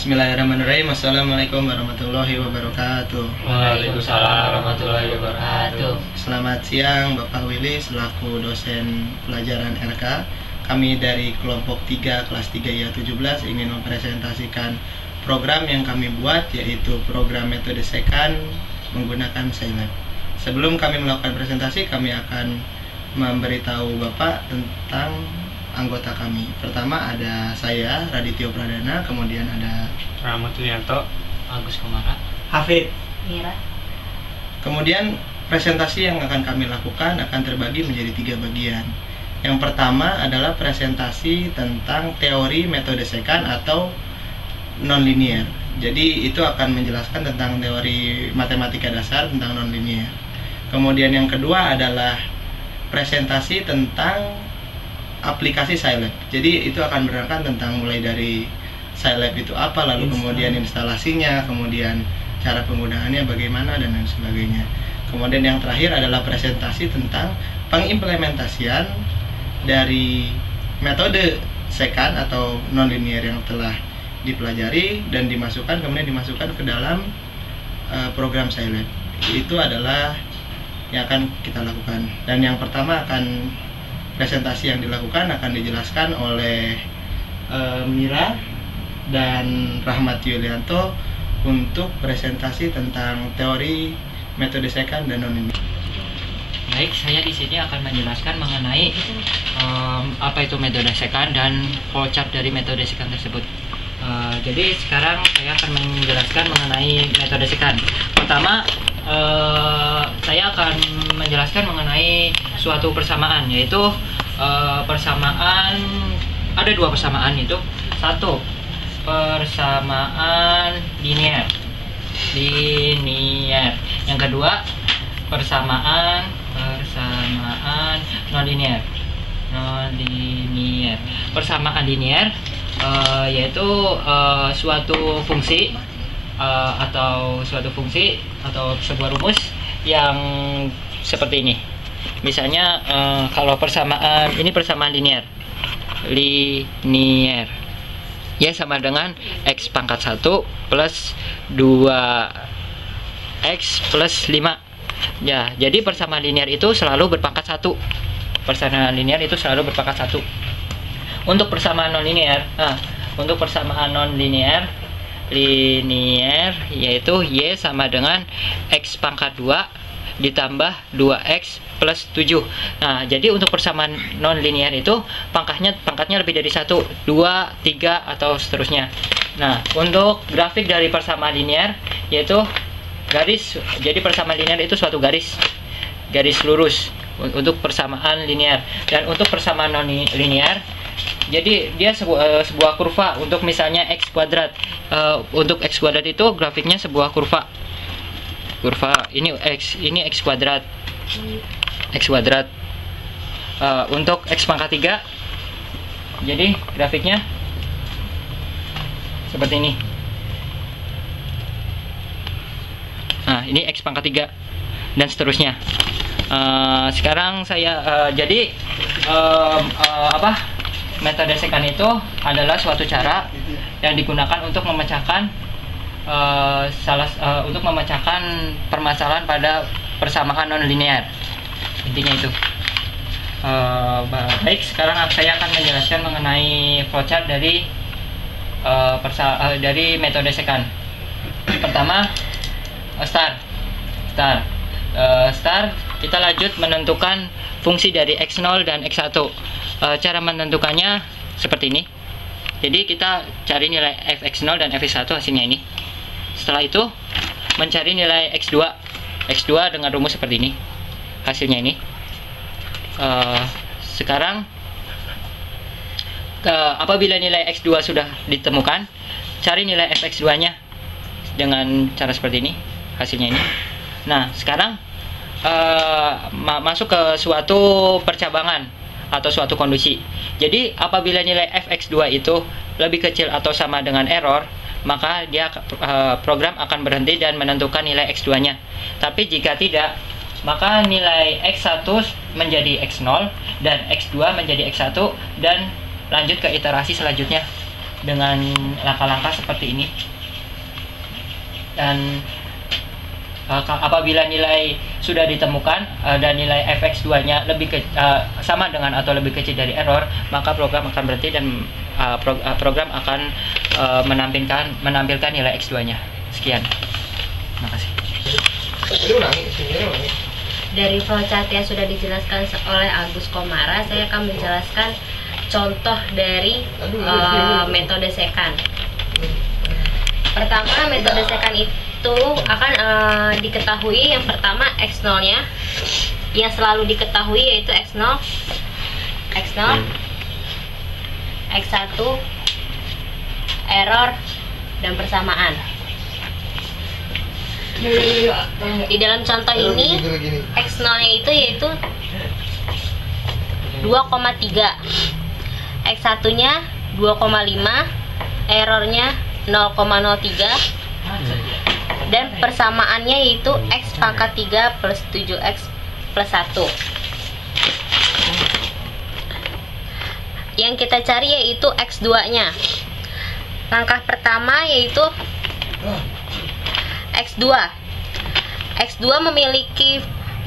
Bismillahirrahmanirrahim. Assalamualaikum warahmatullahi wabarakatuh. Waalaikumsalam warahmatullahi wabarakatuh. Selamat siang Bapak Willy selaku dosen pelajaran RK. Kami dari kelompok 3 kelas 3 IA 17 ingin mempresentasikan program yang kami buat, yaitu program metode second menggunakan Scilab. Sebelum kami melakukan presentasi, kami akan memberitahu Bapak tentang anggota kami. Pertama ada saya, Radityo Pradana, kemudian ada Rahmat Yulianto, Agus Komara, Hafid. Mira. Kemudian presentasi yang akan kami lakukan akan terbagi menjadi 3 bagian. Yang pertama adalah presentasi tentang teori metode second atau nonlinear. Jadi itu akan menjelaskan tentang teori matematika dasar tentang nonlinear. Kemudian yang kedua adalah presentasi tentang aplikasi Scilab. Jadi itu akan menerangkan tentang mulai dari Scilab itu apa, lalu kemudian instalasinya, kemudian cara penggunaannya bagaimana, dan lain sebagainya. Kemudian yang terakhir adalah presentasi tentang pengimplementasian dari metode second atau nonlinear yang telah dipelajari dan kemudian dimasukkan ke dalam program Scilab. Itu adalah yang akan kita lakukan. Dan yang pertama presentasi yang dilakukan akan dijelaskan oleh Mira dan Rahmat Yulianto untuk presentasi tentang teori metode second dan nonlinear. Baik, saya di sini akan menjelaskan mengenai apa itu metode second dan flowchart dari metode second tersebut. Jadi sekarang saya akan menjelaskan mengenai metode second. Pertama, saya akan menjelaskan mengenai suatu persamaan, yaitu persamaan, ada 2 persamaan, itu satu persamaan linear, yang kedua persamaan nonlinear. Persamaan linear yaitu suatu fungsi atau sebuah rumus yang seperti ini. Misalnya kalau persamaan linear ya sama dengan x pangkat 1 plus 2x plus 5. Ya, jadi persamaan linear itu selalu berpangkat 1. Untuk persamaan nonlinear, yaitu y sama dengan x pangkat 2 ditambah 2x plus 7. Nah, jadi untuk persamaan nonlinear itu pangkatnya lebih dari 1, 2, 3 atau seterusnya. Nah, untuk grafik dari persamaan linear yaitu garis. Jadi persamaan linear itu suatu garis lurus untuk persamaan linear. Dan untuk persamaan nonlinear, jadi dia sebuah kurva. Untuk misalnya x kuadrat, untuk x kuadrat itu grafiknya sebuah kurva ini x kuadrat. Untuk x pangkat 3, jadi grafiknya seperti ini. Nah, ini x pangkat 3 dan seterusnya. Sekarang saya metode second itu adalah suatu cara yang digunakan untuk memecahkan permasalahan pada persamaan nonlinear. Intinya itu. Baik, sekarang saya akan menjelaskan mengenai flowchart dari metode second. Pertama, start. Kita lanjut menentukan fungsi dari x0 dan x1. Cara menentukannya seperti ini. Jadi kita cari nilai fx0 dan fx1, hasilnya ini. Setelah itu mencari nilai x2 dengan rumus seperti ini, hasilnya ini. Sekarang apabila nilai x2 sudah ditemukan, cari nilai fx2 nya dengan cara seperti ini, hasilnya ini. Nah, sekarang masuk ke suatu percabangan atau suatu kondisi. Jadi apabila nilai fx2 itu lebih kecil atau sama dengan error, maka program akan berhenti dan menentukan nilai x2 nya. Tapi jika tidak, maka nilai x1 menjadi x0 dan x2 menjadi x1 dan lanjut ke iterasi selanjutnya. dengan langkah-langkah seperti ini. Dan apabila nilai sudah ditemukan dan nilai fx2 nya sama dengan atau lebih kecil dari error, maka program akan berhenti dan program akan menampilkan nilai x2 nya. Sekian, terima kasih. Dari flowchart yang sudah dijelaskan oleh Agus Komara, saya akan menjelaskan contoh dari metode secant. Pertama, metode secant itu akan diketahui yang pertama x0 nya yang selalu diketahui, yaitu x0, x1, error, dan persamaan. Di dalam contoh ini x0 nya itu yaitu 2,3, x1 nya 2,5, errornya 0,03, dan persamaannya yaitu x pangkat 3 plus 7x plus 1. Yang kita cari yaitu x2 nya. Langkah pertama yaitu x2. x2 memiliki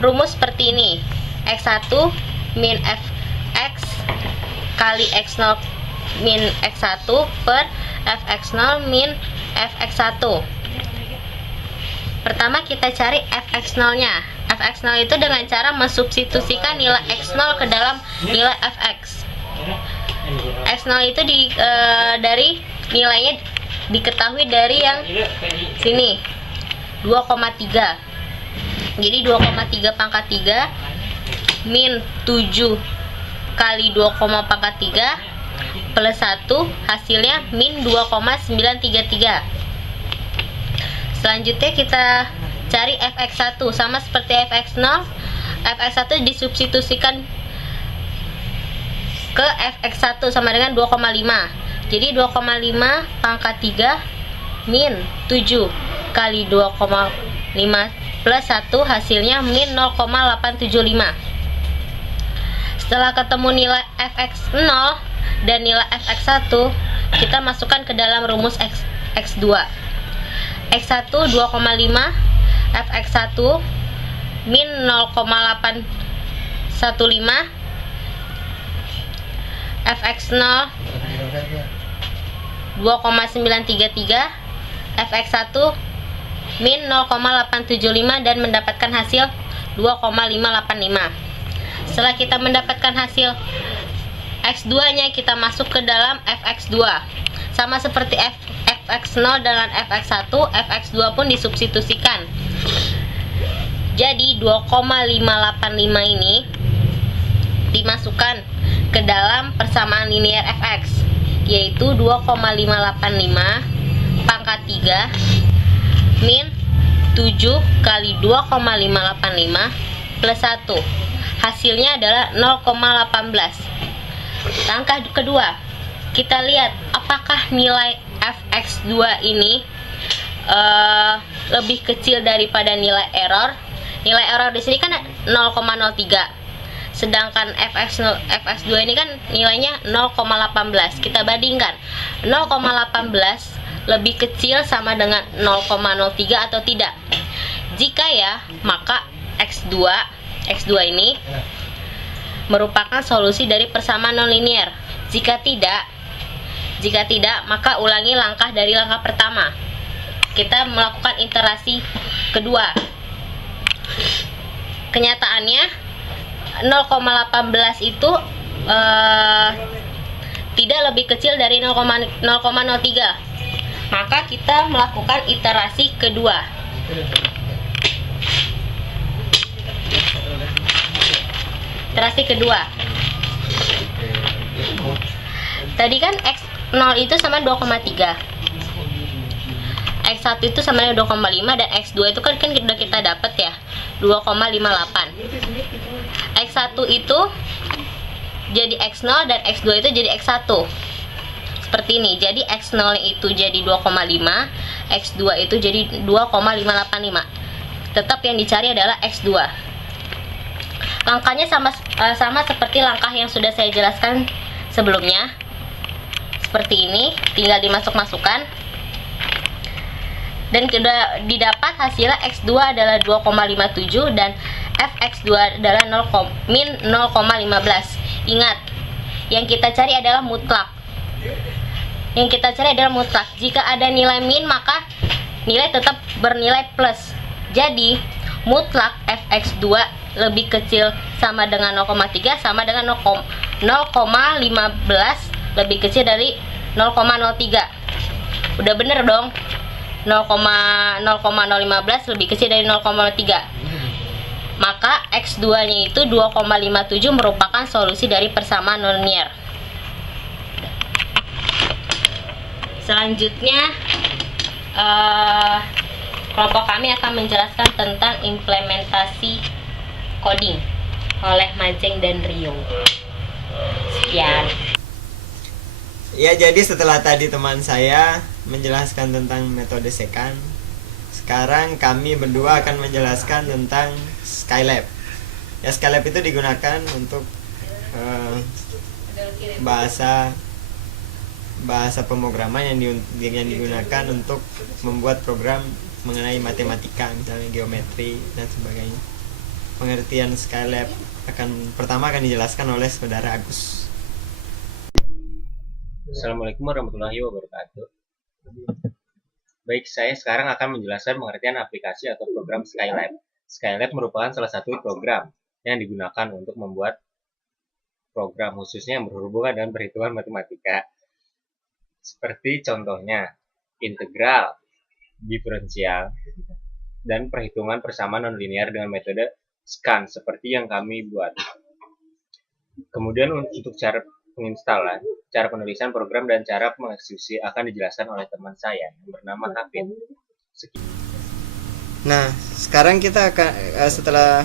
rumus seperti ini: x1 min fx kali x0 min x1 per fx0 min fx1. Pertama kita cari fx0 nya. Fx0 itu dengan cara mensubstitusikan nilai x0 ke dalam nilai fx. x0 itu dari nilainya diketahui dari yang sini, 2,3. Jadi 2,3 pangkat 3 min 7 kali 2, pangkat 3 plus 1, hasilnya min 2,933. Selanjutnya kita cari fx1, sama seperti fx0. fx1 disubstitusikan ke fx1 sama dengan 2,5. Jadi 2,5 pangkat 3 min 7 kali 2,5 plus 1, hasilnya min 0,875. Setelah ketemu nilai fx0 dan nilai fx1, kita masukkan ke dalam rumus x2. x1 2,5, fx1 min 0,815, fx0 2,933, fx1 min 0,875, dan mendapatkan hasil 2,585. Setelah kita mendapatkan hasil x2 nya, kita masuk ke dalam fx2. Sama seperti fx0 dengan fx1, fx2 pun disubstitusikan. Jadi 2,585 ini dimasukkan ke dalam persamaan linear fx, yaitu 2,585 pangkat 3 min 7 kali 2,585 plus 1. Hasilnya adalah 0,18. Langkah kedua, kita lihat apakah nilai fx2 ini lebih kecil daripada nilai error. Nilai error di sini kan 0,03. Sedangkan fx2 ini kan nilainya 0,18. Kita bandingkan 0,18 lebih kecil sama dengan 0,03 atau tidak. Jika ya, maka x2 ini merupakan solusi dari persamaan nonlinear. Jika tidak, maka ulangi langkah dari langkah pertama. Kita melakukan iterasi kedua. Kenyataannya 0,18 itu tidak lebih kecil dari 0,03. Maka kita melakukan iterasi kedua. Iterasi kedua. Tadi kan x0 itu sama 2,3. x1 itu sama dengan 2,5, dan x2 itu kan udah kita dapat ya, 2,58. x1 itu jadi x0 dan x2 itu jadi x1. Seperti ini. Jadi x0 itu jadi 2,5, x2 itu jadi 2,585. Tetap yang dicari adalah x2. Langkahnya sama seperti langkah yang sudah saya jelaskan sebelumnya. seperti ini, tinggal dimasuk-masukkan. Dan sudah didapat hasilnya X2 adalah 2,57 dan Fx2 adalah min 0,15. Ingat, yang kita cari adalah mutlak. Jika ada nilai min, maka nilai tetap bernilai plus. Jadi, mutlak Fx2 lebih kecil sama dengan 0,3 sama dengan 0,15 lebih kecil dari 0,03. Udah bener dong. 0,015 lebih kecil dari 0,03. Maka X2-nya itu 2,57 merupakan solusi dari persamaan nonlinear. Selanjutnya kelompok kami akan menjelaskan tentang implementasi coding oleh Majeng dan Rio. Sekian. Ya, jadi setelah tadi teman saya menjelaskan tentang metode secant, sekarang kami berdua akan menjelaskan tentang Skylab. Ya, Skylab itu digunakan untuk bahasa pemrograman yang digunakan untuk membuat program mengenai matematika, misalnya geometri dan sebagainya. Pengertian Skylab pertama akan dijelaskan oleh saudara Agus. Assalamualaikum warahmatullahi wabarakatuh. Baik, saya sekarang akan menjelaskan pengertian aplikasi atau program Skylab. Skylab merupakan salah satu program yang digunakan untuk membuat program khususnya yang berhubungan dengan perhitungan matematika. Seperti contohnya integral, diferensial, dan perhitungan persamaan nonlinear dengan metode scan seperti yang kami buat. Kemudian untuk cara penginstalan, cara penulisan program, dan cara mengeksekusi akan dijelaskan oleh teman saya yang bernama Hafid. Nah, sekarang kita akan setelah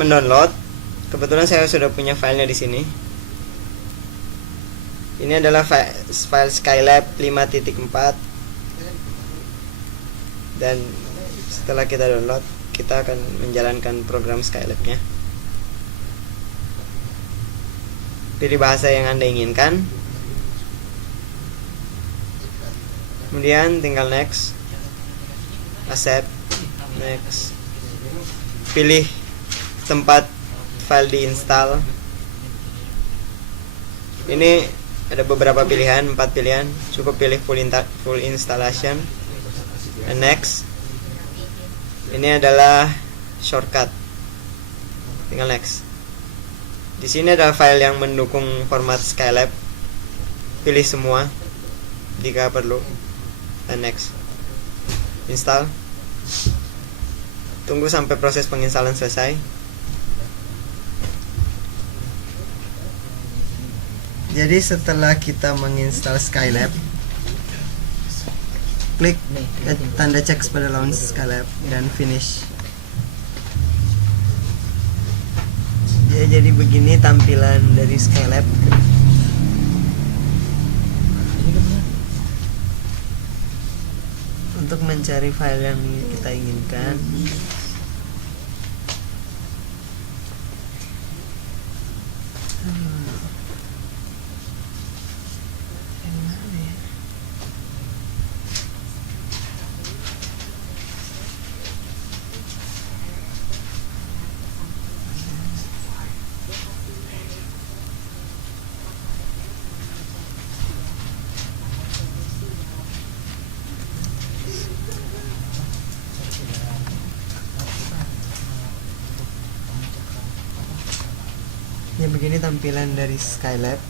mendownload, kebetulan saya sudah punya filenya di sini. Ini adalah file Skylab 5.4. Dan setelah kita download, kita akan menjalankan program Skylab-nya. Pilih bahasa yang Anda inginkan. Kemudian tinggal next, accept, next. Pilih tempat file diinstal. Ini ada beberapa pilihan, 4 pilihan. Cukup pilih full installation. And next. Ini adalah shortcut. Tinggal next. Di sini ada file yang mendukung format Skylab. Pilih semua jika perlu. Dan next. Install. Tunggu sampai proses penginstalan selesai. Jadi setelah kita menginstal Skylab, klik tanda cek pada launch Skylab dan finish. Ya, jadi begini tampilan dari Skylab. Untuk mencari file yang kita inginkan, ya begini tampilan dari Skylab.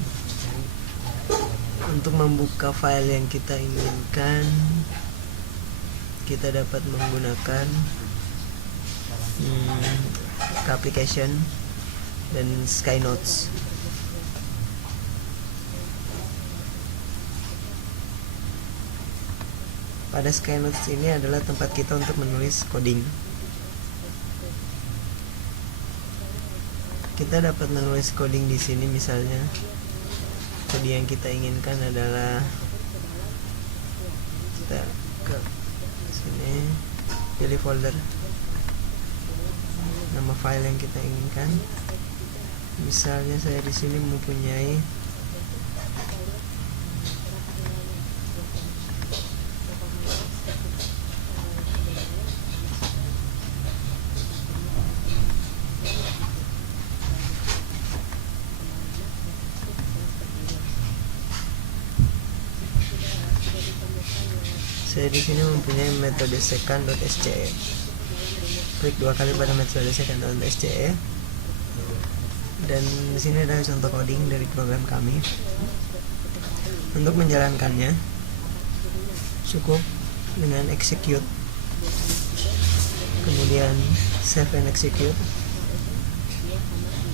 Untuk membuka file yang kita inginkan, kita dapat menggunakan application dan Skynotes. Pada Skynotes ini adalah tempat kita untuk menulis coding. Kita dapat menulis coding di sini, misalnya kode yang kita inginkan adalah, kita ke sini, pilih folder, nama file yang kita inginkan. Misalnya saya di sini mempunyai Saya di sini mempunyai metode secant.sce. Klik 2 kali pada metode secant.sce. Dan di sini ada contoh coding dari program kami. Untuk menjalankannya cukup dengan execute, kemudian save and execute,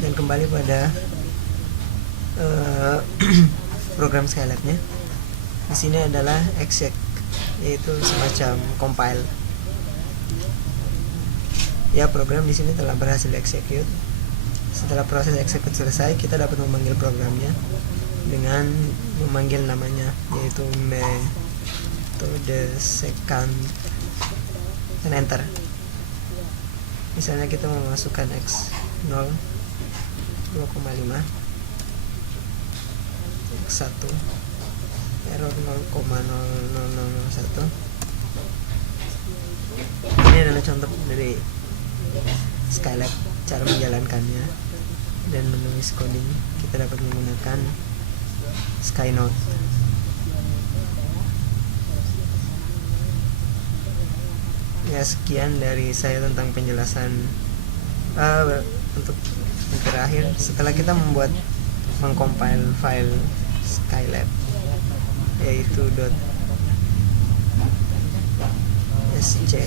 dan kembali pada program Skylab-nya. Di sini adalah exec, yaitu semacam compile. Ya, program di sini telah berhasil execute. Setelah proses execute selesai, kita dapat memanggil programnya dengan memanggil namanya, yaitu metode secant, dan enter. Misalnya kita memasukkan x0 2,5, x1 error 0,0001. Ini adalah contoh dari Skylab, cara menjalankannya dan menulis coding. Kita dapat menggunakan Skynote. Ya, sekian dari saya tentang penjelasan. Untuk yang terakhir, setelah kita mengcompile file Skylab, yaitu .sce,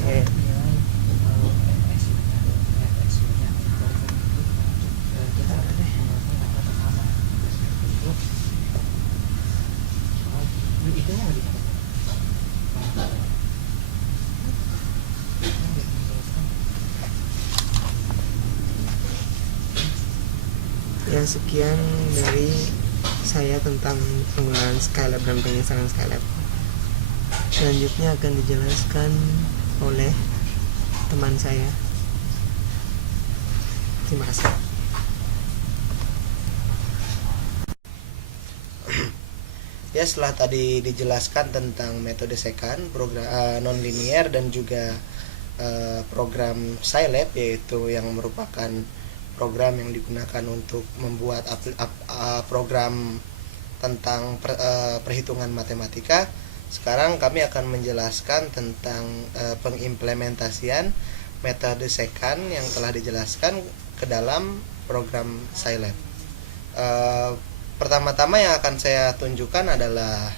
ya, sekian dari saya tentang penggunaan Skylab dan penginstalan Skylab. Selanjutnya akan dijelaskan oleh teman saya. Terima kasih. Ya, setelah tadi dijelaskan tentang metode secant, program nonlinear, dan juga program Scilab, yaitu yang merupakan program yang digunakan untuk membuat program tentang perhitungan matematika. Sekarang kami akan menjelaskan tentang pengimplementasian metode secant yang telah dijelaskan ke dalam program Scilab. Pertama-tama yang akan saya tunjukkan adalah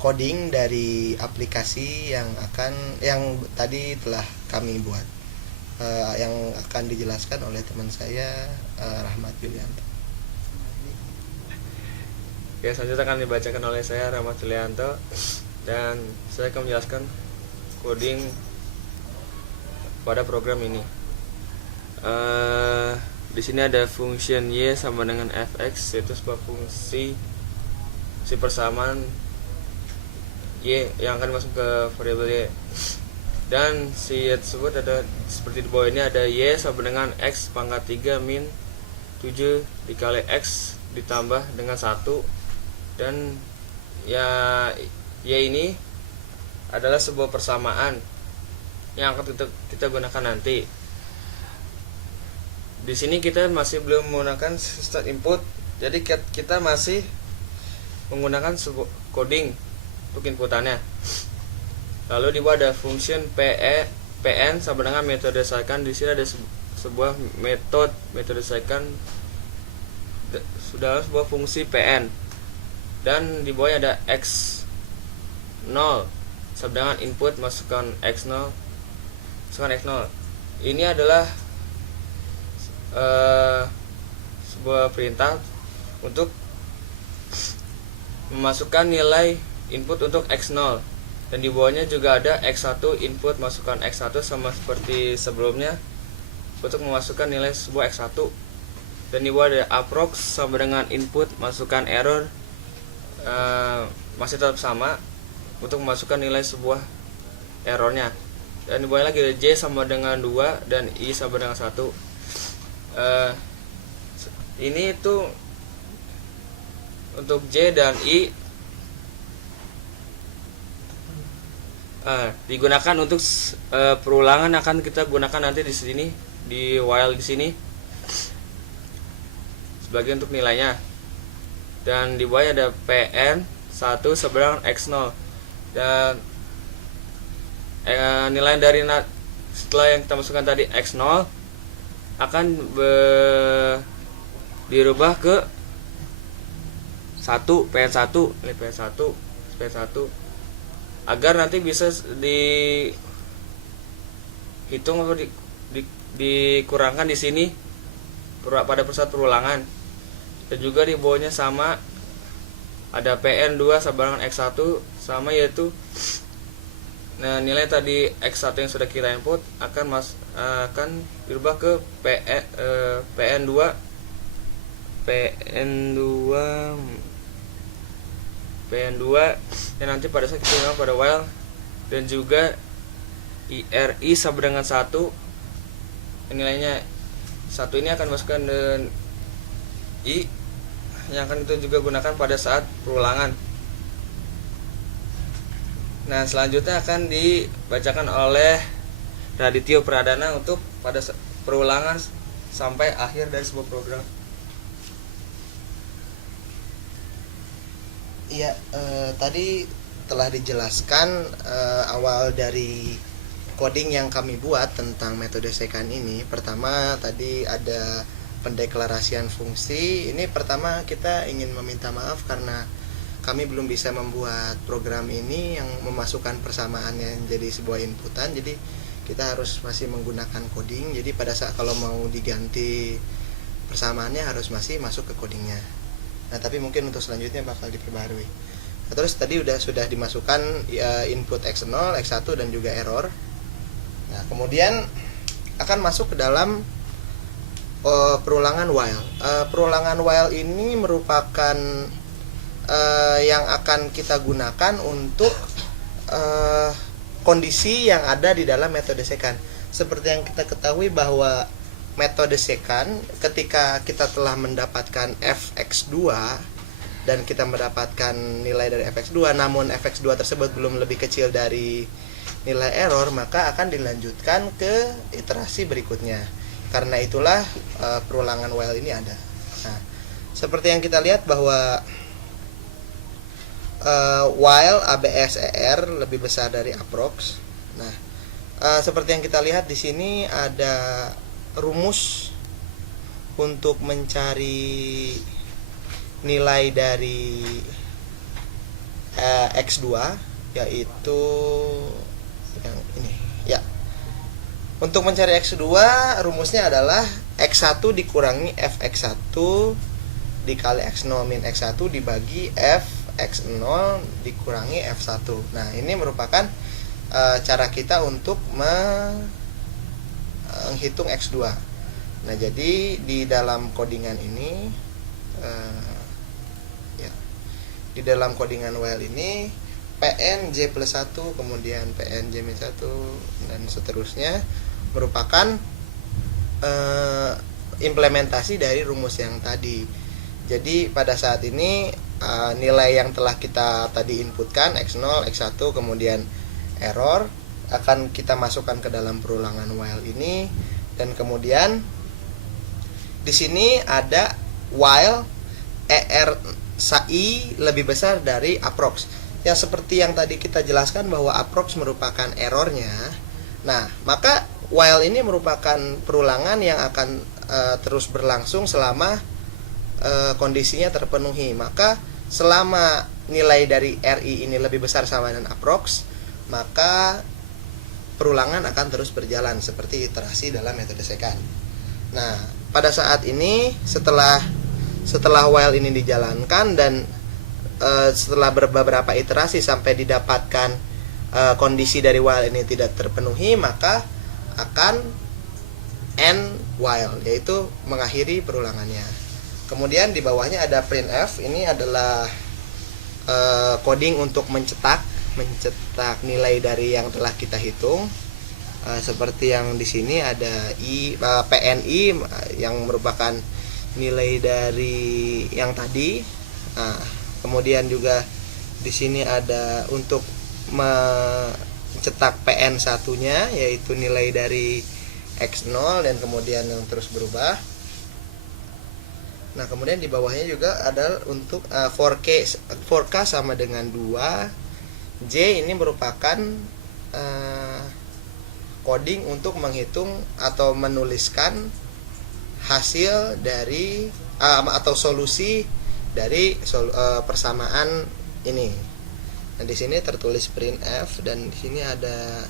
coding dari aplikasi yang tadi telah kami buat, yang akan dijelaskan oleh teman saya, Rahmat Yulianto. Oke, selanjutnya akan dibacakan oleh saya, Rahmat Yulianto, dan saya akan menjelaskan coding pada program ini. Di sini ada function y sama dengan fx, yaitu sebuah fungsi persamaan y yang akan masuk ke variabel y. Dan si y tersebut ada seperti di bawah ini, ada y sama dengan x pangkat 3 min 7 dikali x ditambah dengan 1. Dan ya y ini adalah sebuah persamaan yang akan kita gunakan nanti. Di sini kita masih belum menggunakan start input, jadi kita masih menggunakan sebuah coding untuk inputannya. Lalu di bawah ada function pn sama dengan metode secant. Di sini ada sebuah metode secant sudah sebuah fungsi pn, dan di bawahnya ada x0 sama dengan input masukkan x0. Ini adalah sebuah perintah untuk memasukkan nilai input untuk x0, dan di bawahnya juga ada x1 input masukkan x1 sama seperti sebelumnya untuk memasukkan nilai sebuah x1. Dan di bawah ada approx sama dengan input masukkan error, masih tetap sama untuk memasukkan nilai sebuah errornya. Dan di bawah lagi ada j sama dengan 2 dan i sama dengan 1. Ini itu untuk J dan I digunakan untuk perulangan, akan kita gunakan nanti di sini di while di sini sebagai untuk nilainya. Dan di bawah ada pn 1 sama dengan x0, dan nilai dari setelah yang kita masukkan tadi x0 akan dirubah ke 1 pn1 ini pn1 agar nanti bisa dihitung atau dikurangkan di sini pada pusat perulangan, dan juga di bawahnya sama ada pn2 sama dengan x1 sama, yaitu nilai tadi x1 yang sudah kita input akan dirubah ke pn2 dan nanti pada saat kita gunakan pada while, dan juga ri sama dengan 1 nilainya 1 ini akan masukkan dan i yang akan itu juga gunakan pada saat perulangan. Nah, selanjutnya akan dibacakan oleh Radityo Pradana untuk pada perulangan sampai akhir dari sebuah program. Iya, tadi telah dijelaskan awal dari coding yang kami buat tentang metode second ini. Pertama tadi ada pendeklarasian fungsi. Ini pertama kita ingin meminta maaf karena kami belum bisa membuat program ini yang memasukkan persamaannya jadi sebuah inputan. Jadi kita harus masih menggunakan coding. Jadi pada saat kalau mau diganti persamaannya harus masih masuk ke codingnya. Nah, tapi mungkin untuk selanjutnya bakal diperbarui. Nah, terus tadi sudah dimasukkan input x0, x1 dan juga error. Nah, kemudian akan masuk ke dalam perulangan while. Perulangan while ini merupakan yang akan kita gunakan untuk kondisi yang ada di dalam metode second. Seperti yang kita ketahui bahwa metode second ketika kita telah mendapatkan fx2 dan kita mendapatkan nilai dari fx2, namun fx2 tersebut belum lebih kecil dari nilai error, maka akan dilanjutkan ke iterasi berikutnya. Karena itulah perulangan while ini ada. Nah, seperti yang kita lihat bahwa while ABSER lebih besar dari approx. Nah, seperti yang kita lihat di sini ada rumus untuk mencari nilai dari x2, yaitu yang ini ya. Untuk mencari x2 rumusnya adalah x1 dikurangi fx1 dikali x0 min x1 dibagi fx0 dikurangi f1. Nah, ini merupakan cara kita untuk menghitung x2. Nah, jadi di dalam codingan ini di dalam codingan while ini PNJ plus 1 kemudian PNJ min 1 dan seterusnya merupakan implementasi dari rumus yang tadi. Jadi pada saat ini nilai yang telah kita tadi inputkan x0, x1 kemudian error akan kita masukkan ke dalam perulangan while ini, dan kemudian di sini ada while ERSI lebih besar dari approx. Ya, seperti yang tadi kita jelaskan bahwa approx merupakan errornya. Nah, maka while ini merupakan perulangan yang akan terus berlangsung selama kondisinya terpenuhi. Maka selama nilai dari RI ini lebih besar sama dengan approx, maka perulangan akan terus berjalan seperti iterasi dalam metode second. Nah, pada saat ini setelah while ini dijalankan dan setelah beberapa iterasi sampai didapatkan kondisi dari while ini tidak terpenuhi, maka akan end while, yaitu mengakhiri perulangannya. Kemudian di bawahnya ada printf. Ini adalah coding untuk mencetak nilai dari yang telah kita hitung. Seperti yang di sini ada PNI yang merupakan nilai dari yang tadi. Nah, kemudian juga di sini ada untuk mencetak PN1-nya, yaitu nilai dari X0 dan kemudian yang terus berubah. Nah, kemudian di bawahnya juga ada untuk 4K sama dengan 2. J ini merupakan coding untuk menghitung atau menuliskan hasil dari atau solusi dari persamaan ini. Nah, di sini tertulis printf dan di sini ada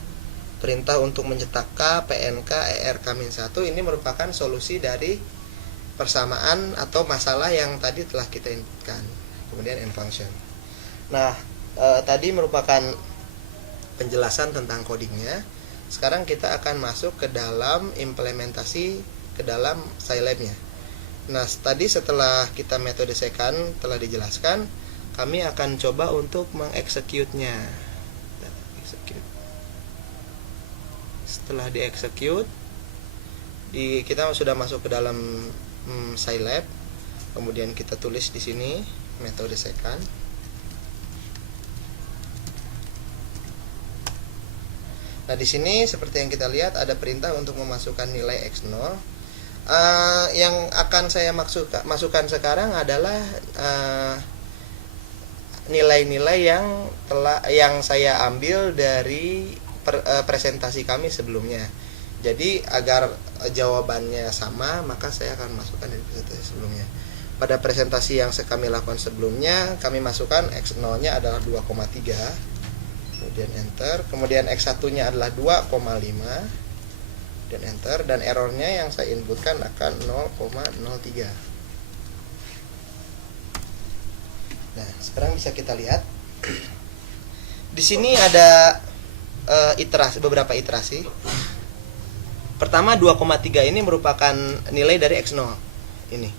perintah untuk mencetak K, PNK, ERK-1. Ini merupakan solusi dari persamaan atau masalah yang tadi telah kita inputkan. Kemudian end function. Nah, tadi merupakan penjelasan tentang codingnya. Sekarang kita akan masuk ke dalam implementasi ke dalam Scilab-nya. Nah, tadi setelah kita metode second telah dijelaskan, kami akan coba untuk mengeksekutnya. Setelah dieksekut, kita sudah masuk ke dalam Scilab. Kemudian kita tulis di sini metode second. Nah, di sini seperti yang kita lihat ada perintah untuk memasukkan nilai x0. Yang akan saya masukkan sekarang adalah nilai-nilai yang saya ambil dari presentasi kami sebelumnya. Jadi agar jawabannya sama, maka saya akan masukkan dari presentasi sebelumnya. Pada presentasi yang kami lakukan sebelumnya, kami masukkan x0-nya adalah 2,3. Kemudian enter, kemudian x1-nya adalah 2,5 dan enter, dan errornya yang saya inputkan akan 0,03. Nah, sekarang bisa kita lihat di sini ada beberapa iterasi. Pertama 2,3 ini merupakan nilai dari x0. Ini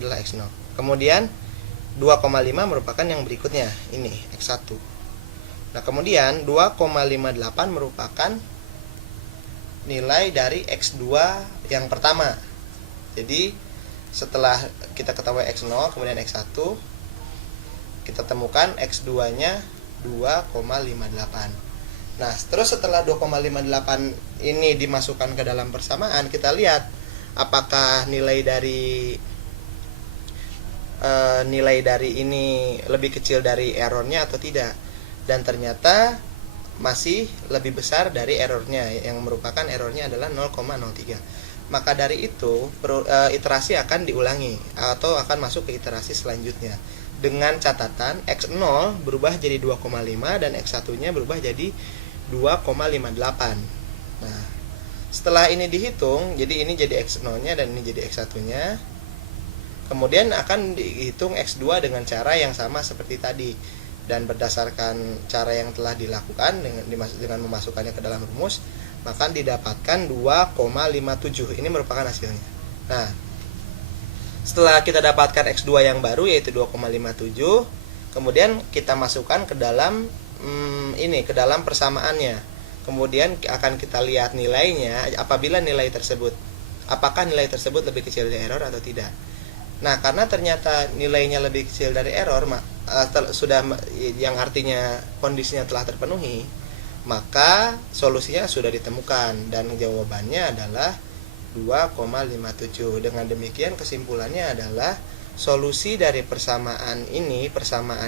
adalah x0. Kemudian 2,5 merupakan yang berikutnya, ini x1. Nah, kemudian 2,58 merupakan nilai dari x2 yang pertama. Jadi setelah kita ketahui x0 kemudian x1, kita temukan x2-nya 2,58. Nah, terus setelah 2,58 ini dimasukkan ke dalam persamaan, kita lihat apakah nilai dari ini lebih kecil dari errornya atau tidak. Dan ternyata masih lebih besar dari errornya, yang merupakan errornya adalah 0,03. Maka dari itu iterasi akan diulangi atau akan masuk ke iterasi selanjutnya dengan catatan x0 berubah jadi 2,5 dan x1-nya berubah jadi 2,58. Nah, setelah ini dihitung, jadi ini jadi x0-nya dan ini jadi x1-nya. Kemudian akan dihitung x2 dengan cara yang sama seperti tadi. Dan berdasarkan cara yang telah dilakukan dengan memasukkannya ke dalam rumus, maka didapatkan 2,57. Ini merupakan hasilnya. Nah, setelah kita dapatkan x2 yang baru yaitu 2,57, kemudian kita masukkan ke dalam ke dalam persamaannya. Kemudian akan kita lihat nilainya apabila apakah nilai tersebut lebih kecil dari error atau tidak. Nah, karena ternyata nilainya lebih kecil dari error, yang artinya kondisinya telah terpenuhi, maka solusinya sudah ditemukan dan jawabannya adalah 2,57. Dengan demikian kesimpulannya adalah solusi dari persamaan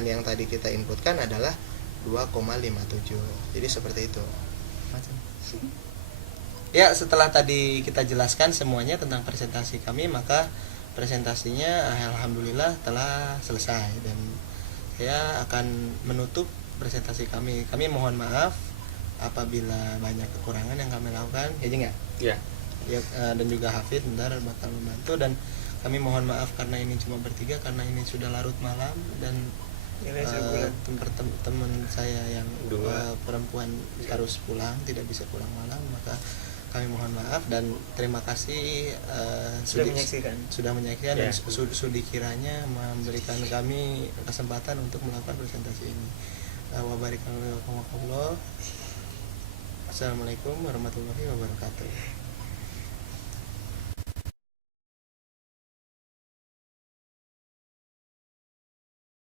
yang tadi kita inputkan adalah 2,57. Jadi seperti itu. Ya, setelah tadi kita jelaskan semuanya tentang presentasi kami, maka presentasinya alhamdulillah telah selesai dan saya akan menutup presentasi kami. Kami mohon maaf apabila banyak kekurangan yang kami lakukan. Ya, enggak? Iya. Ya, dan juga Hafid bentar bakal membantu, dan kami mohon maaf karena ini cuma bertiga karena ini sudah larut malam dan teman saya yang perempuan harus pulang, tidak bisa pulang malam, maka kami mohon maaf dan terima kasih sudah menyaksikan dan sudi kiranya memberikan kami kesempatan untuk melakukan presentasi ini. Wabarakatuh. Assalamualaikum warahmatullahi wabarakatuh.